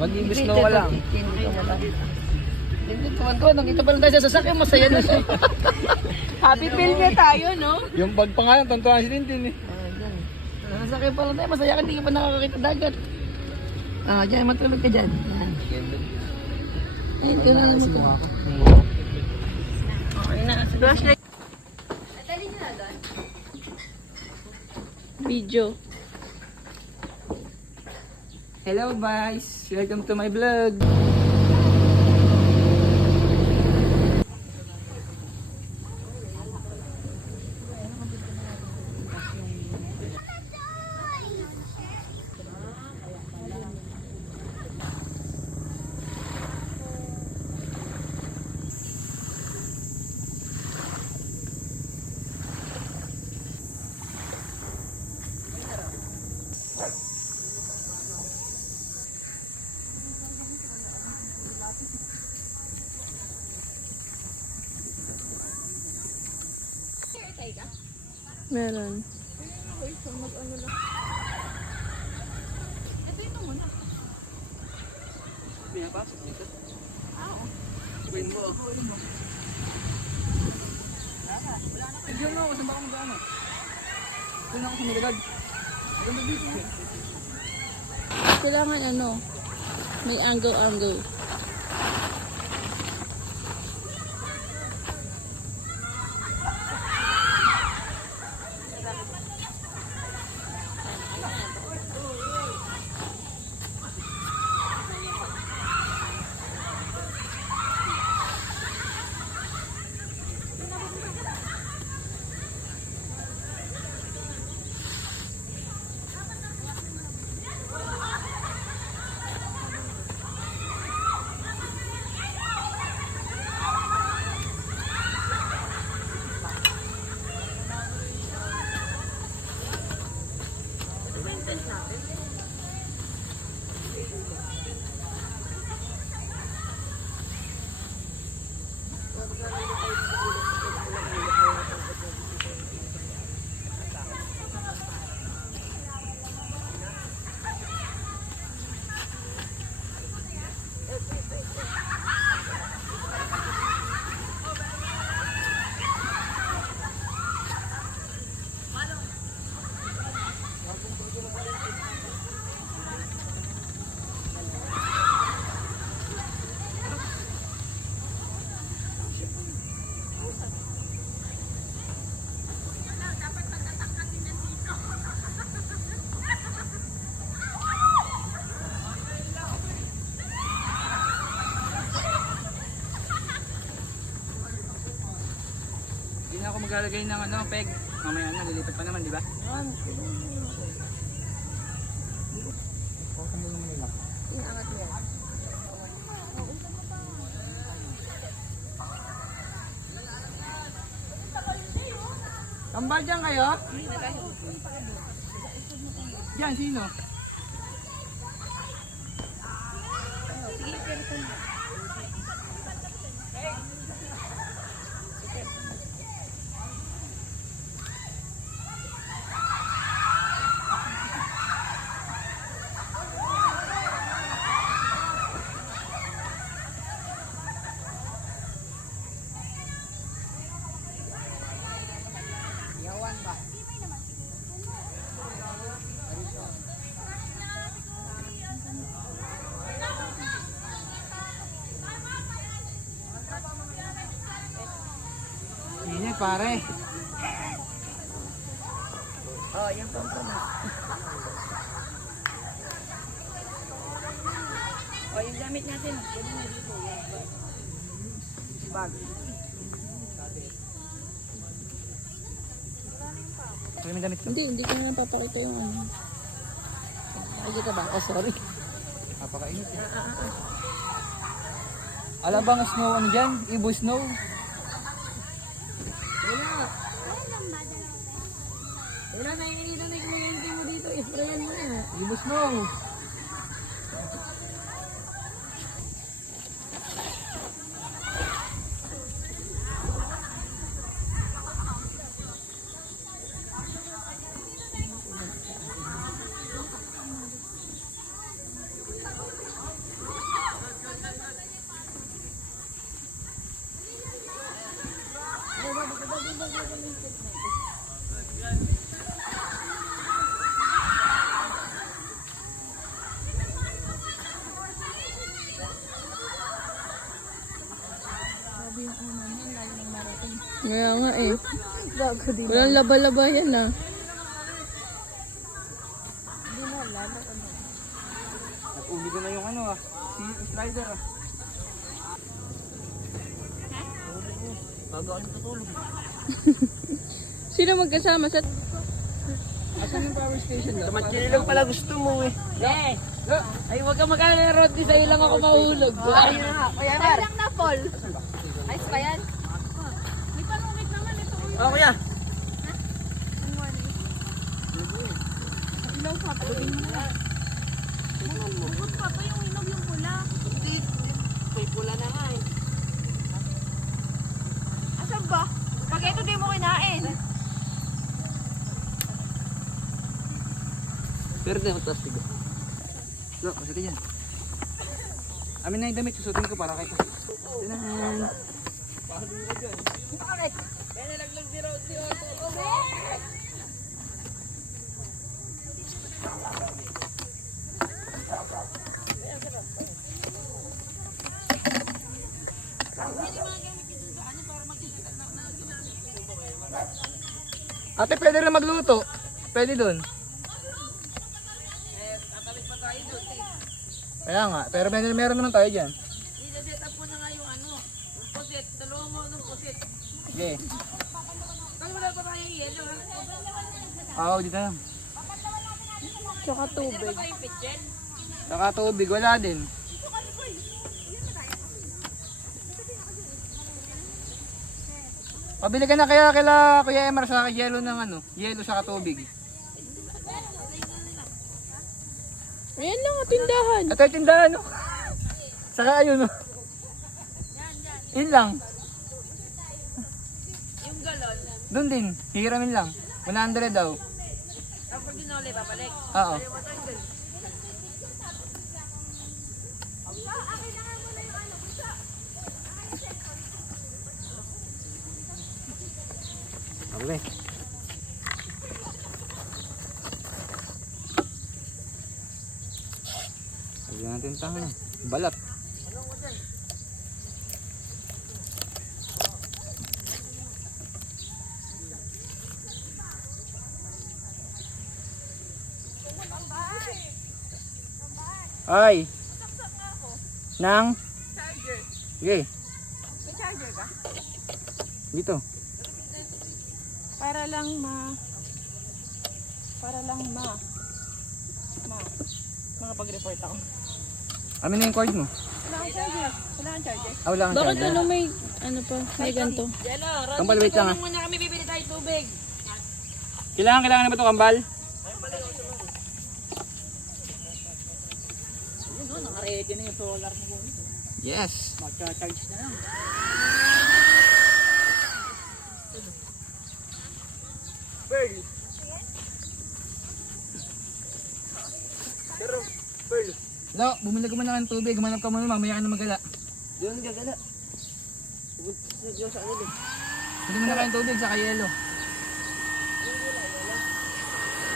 Mag-ibisno ka lang. Hindi ka lang. Hindi tuwan-tuwa. Nakita pa lang tayo sa sasakyan. Masaya na siya. Happy meal niya tayo, no? Yung bag pa nga yan, tontuan si Tintin eh. Dyan. Sasakyan pa lang tayo. Masaya ka. Hindi ka pa nakakakita dagat. Dyan. Matulog ka dyan. Ay, ito na naman ito. Okay na. Flashlight. Video. Hello guys! Welcome to my vlog! Meron. May napasok dito? Sabihin mo. Diyan ako, saan ba ako mag-ano? Diyan ako sa Milagad. Maganda dito. Kailangan ano, may angle-angle. Hindi na ako maglalagay ng ano, peg. Mamaya na, lilipat pa naman, di ba? Tambal dyan kayo? Diyan, sino? Init pare. Yan pa na. Yung gamit natin. Bag. May damit ka? Hindi ko na papakita yung ano. Nakikita ba? Oh, sorry. Napakainit eh. Alam bang snow ano dyan? Ibo snow? Wala na yung inito na kliyente mo dito. Isprayan mo na. Ibo snow. Kaya nga eh. Walang laba-laba yan ah. Nag-uli ko na yung ano ah. Si slider ah. Bago ako natutulog. Sino magkasama sa... Asan yung power station daw? Matchilog pala gusto mo eh. Ay, huwag ka mag-alala, Rodney. Sa'yo lang ako mahulog. Ayun na nga. Kuya Mar. lang na, Paul. Ayos pa yan? May panungit naman ito. Oh, kuya. Ilaw pa, pagin mo na. Bukod pa pa yung inog yung pula. May pula na nga eh. Asan ba? Pag ito di mo kinain. Pero di, matas tigo. No, kasi yan. Amin na yung damit, susutin ko para kay ko. Tinahan. Ate, pwede rin magluto. Pwede dun. Kaya nga, pero meron naman tayo dyan. I-set up mo na nga yung ano. Yung poset. Tulungan mo ng poset. Okay. Kaya wala pa tayong yelo. Oo, dito lang. Tsaka tubig. Wala pa tayong pitchen. Saka tubig, wala din. Pabili ka na kaya kila Kuya Emar sa yelo ng ano, yelo sa tubig. Ayan lang ang tindahan. Ito yung tindahan, no? Saka ayun, no? Yun lang. Yung galon. Doon din, hihiramin lang. 100 daw. Kapag ginole, babalik. Oo. Okay. Lagyan natin tangan. Balat. Ay. Nang? Charger. Sige. May charger ka? Dito. Para lang makapag-report ako. Amin na yung cord mo. Wala kang charger. Wala kang charger. Ah, wala kang Bakit charger. ano may may ganito? Yelo, Rodney. Kambal, wait lang, tulungan mo na kami, bibili tayo tubig. Kailangan na ba ito, kambal? Naka-ready na yung solar mo. Yes. Magcha-charge na lang. Pearl. Pero, Pearl. No, bumili ka muna ng tubig. Humanap ka muna, mamaya ka na magala. Doon gagala. Diyan sa ulo. Bili mo na kayong tubig sa yelo.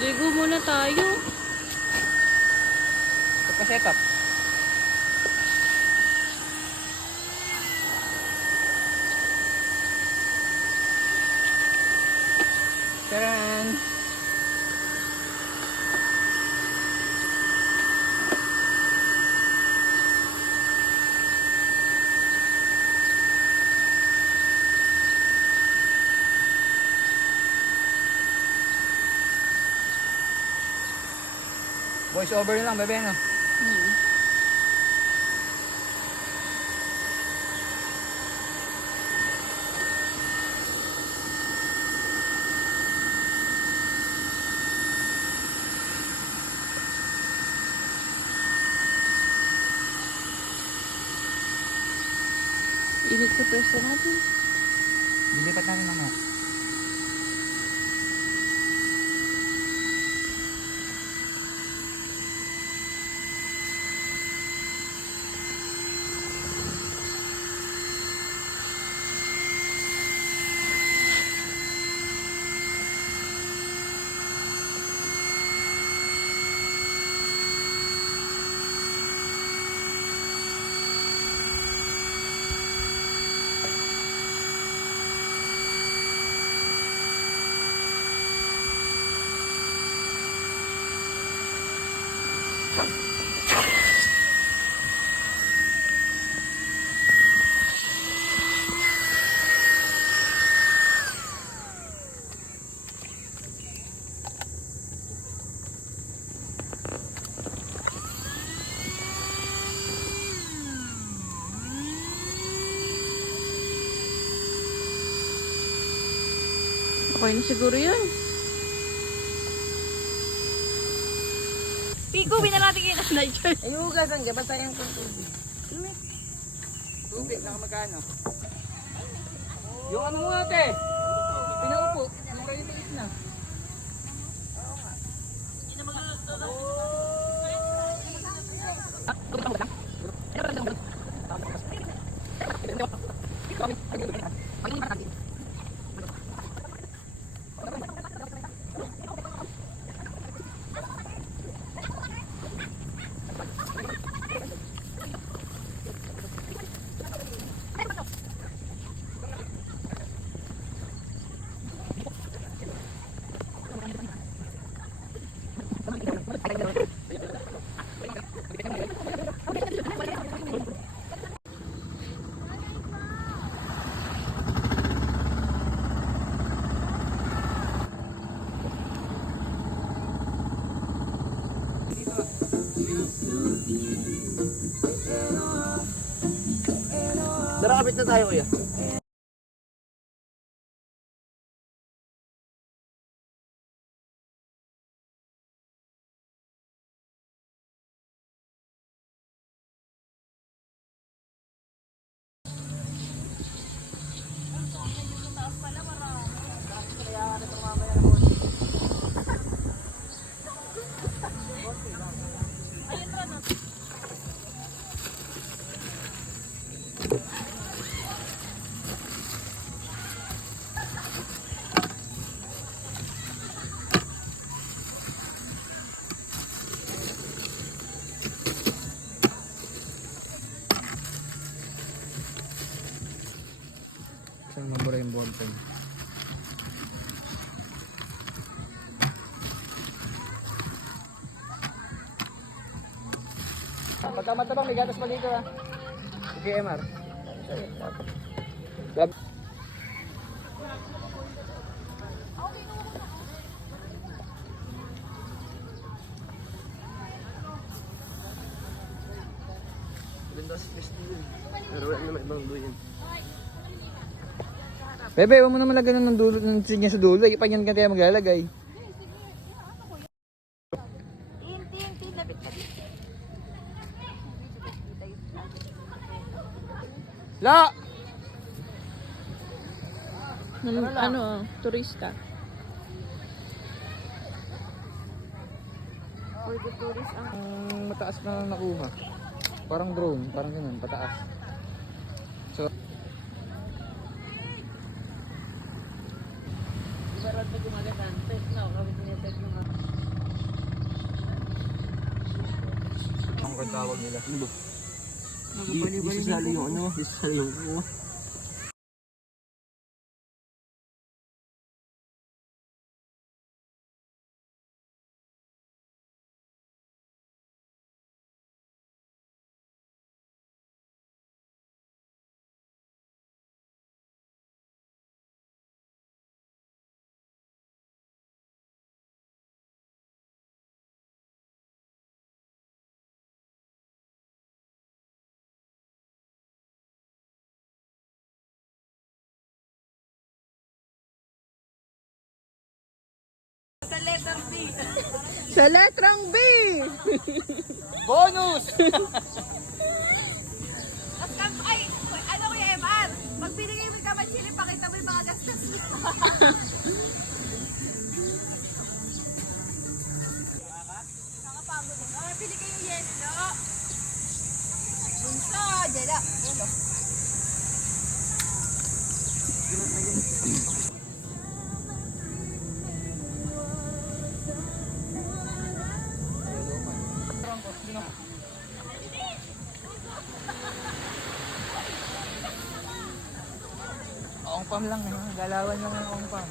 Ligo muna tayo. Pagka-set up. Taran! Voice over na lang, bebe, no? Init sa pwesto natin. Dilipat natin naman. Okay na siguro yun. Pico, binalati kayo ng niger. Ay, hugasan ka. Batayan ko tubig. Tubig, nakamagano. Yung ano mo ate? Pinaupo. Yung kayo tiis na. Tara, kapit na tayo kuya. Saan mabura yung ballpen? Pagka matabang, may gatas pa dito ha. Okay, MR. Lab. Pero wala naman ibang duyan. Bebe, huwag mo naman lagyan ng dulo ng sinya sa dulo. Ipanyan ka tayo maglalagay. Inti, lapit-lapit. La! Ano, turista. For the tourist ang... Mataas na nakuha. Parang drone, parang ganun, pataas. So, Diba rod na gumagatan? Test na. Kapit niya test ng ang katawag nila. Di sasali yung ano, di sasali yung kuha. Sa letrang B! Bonus! Ay, ano kuya Evan? Pag binigay mo yung kamatsili, pakita mo yung mga gastos mo. Nakapagod din. Oh, pili kayo yelo. Bunso, yelo. Yelo. Ongpam lang, galawan lang ng ongpam.